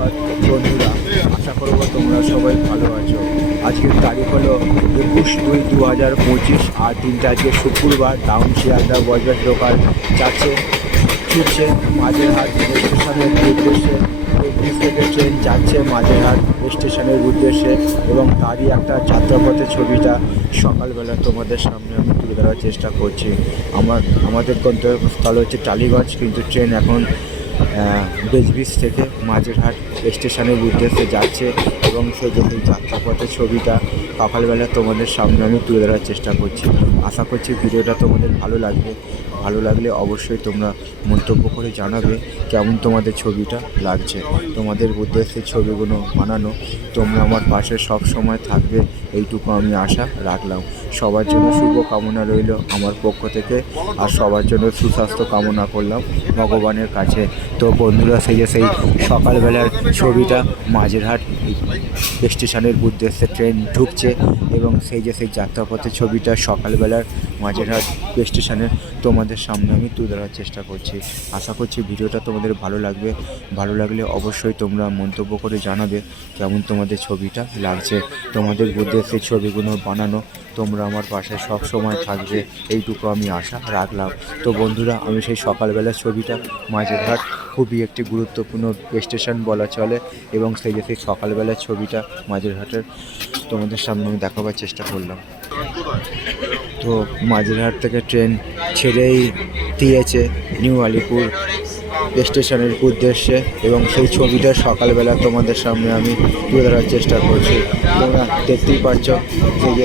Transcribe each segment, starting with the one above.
সুপ্রভাত বন্ধুরা, আশা করবো তোমরা সবাই ভালো আছো। আজকের তারিখ হলো 21/2/2025 আর দিনটা আজকে শুক্রবার। টাউন শিয়ালদা বজবজ লোকাল যাচ্ছে ছুটছে মাঝেরহাট স্টেশনের উদ্দেশ্যে। একুশ থেকে ট্রেন যাচ্ছে মাঝেরহাট স্টেশনের উদ্দেশ্যে এবং তারই একটা যাত্রাপথের ছবিটা সকালবেলা তোমাদের সামনে আমি তুলে ধরার চেষ্টা করছি। আমাদের গন্তব্যস্থল হচ্ছে টালিগঞ্জ, কিন্তু ট্রেন এখন বেজব্রিজ থেকে মাঝেরহাট স্টেশনের উদ্দেশ্যে যাচ্ছে এবং সেই যাত্রাপথের ছবিটা সকালবেলা তোমাদের সামনে আমি তুলে ধরার চেষ্টা করছি। আশা করছি ভিডিওটা তোমাদের ভালো লাগবে। ভালো লাগলে অবশ্যই তোমরা মন্তব্য করে জানাবে কেমন তোমাদের ছবিটা লাগছে। তোমাদের উদ্দেশ্যে ছবিগুলো বানানো, তোমরা আমার পাশে সব সময় থাকবে এইটুকু আমি আশা রাখলাম। সবার জন্য শুভ কামনা রইল আমার পক্ষ থেকে, আর সবার জন্য সুস্বাস্থ্য কামনা করলাম ভগবানের কাছে। তো বন্ধুরা, সেই সকালবেলার ছবিটা মাঝেরহাট স্টেশনের উদ্দেশ্যে ট্রেন ঢুকছে এবং সেই যাত্রাপথের ছবিটা সকালবেলার মাঝেরহাট স্টেশনে তোমাদের সামনে আমি তুলে ধরার চেষ্টা করছি। আশা করছি ভিডিওটা তোমাদের ভালো লাগবে। ভালো লাগলে অবশ্যই তোমরা মন্তব্য করে জানাবে কেমন তোমাদের ছবিটা লাগছে। তোমাদের উদ্দেশ্যে ছবিগুলো বানানো, তোমরা আমার পাশে সব সময় থাকবে এইটুকু আমি আশা রাখলাম। তো বন্ধুরা, আমি সেই সকালবেলার ছবিটা মাঝেরহাট খুবই একটি গুরুত্বপূর্ণ স্টেশন বলা চলে এবং সেই সকালবেলার ছবিটা মাঝেরহাটের তোমাদের সামনে আমি দেখাবার চেষ্টা করলাম। তো মাঝেরহাট থেকে ট্রেন ছেড়েই দিয়েছে নিউ আলিপুর স্টেশনের উদ্দেশ্যে এবং সেই ছবিটা সকালবেলা তোমাদের সামনে আমি তুলে ধরার চেষ্টা করছি। তোমরা দেখতেই পাচ্ছ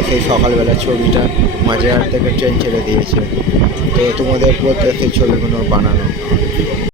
সেই সকালবেলার ছবিটা মাঝেরহাট থেকে ট্রেন ছেড়ে দিয়েছে। তো তোমাদের বলতে সেই ছবিগুলো বানানো।